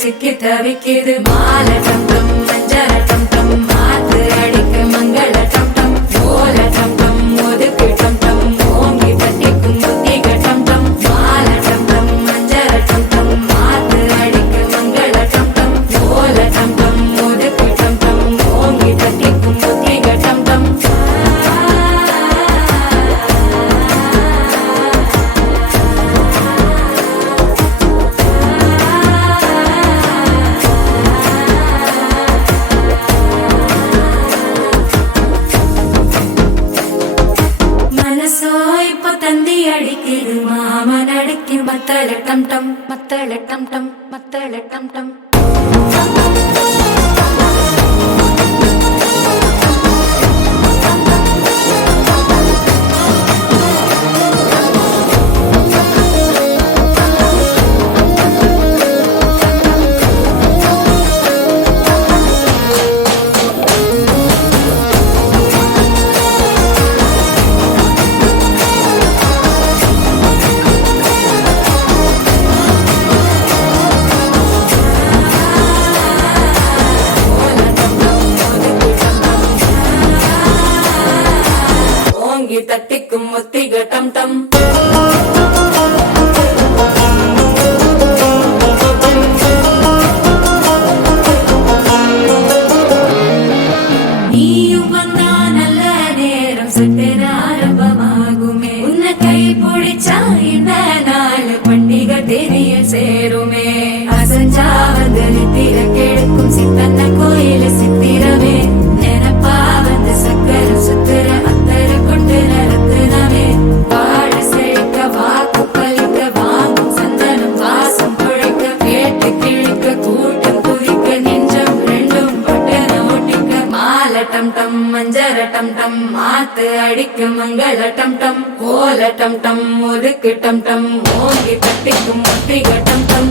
சிக்கி தவிக்குது மால டம் டம் மஞ்சள டம் டம் மாத்து அடிக்க மங்கள டம் டம் ஓல டம் டம் ஒதுக்கு டம் டம் ஓங்கி தட்டிக்கும் புத்திக டம் டம் மால டம் டம் மஞ்சள டம் டம் மாத்து அடிக்க மங்கள டம் டம் ஓல டம் டம் ஒதுக்கு டம் டம் ஓங்கி தட்டிக்கும் புத்திக டம் டம் தந்தி அடிக்குது மாமன் அடிக்கு மத்தள டம் டம் மத்தள டம் டம் மத்தள டம் டம் தட்டிக்கும் முத்திக டம் டம் நீயும் வந்தா நல்ல நேரம் சட்டென ஆரம்பமாகுமே உன்னை கை பிடிச்சா இந்த நாள் பண்டிகை தெரிய சேருமே அசஞ்சா வந்து நித்திர கெடுக்கும் சித்தன்ன கோயில சித்திரமே நினைப்பா வந்து சக்கர சுத்திர அத்தர கொண்டு நடத்துனவே வாழ செழிக்க வாக்கு பலிக்க வாங்கும் சந்தனம் வாசம் குழைக்க கேட்டு கிழிக்க கூட்டம் குதிக்க நெஞ்சம் ரெண்டும் பட்டன ஒட்டிக்க மால டம் டம் மஞ்சர டம் டம் மாத்து அடிக்க மங்கள டம் டம் ஓல டம் டம் ஒதுக்கு டம் டம் ஓங்கி தட்டிக்கும் முத்திக டம் டம்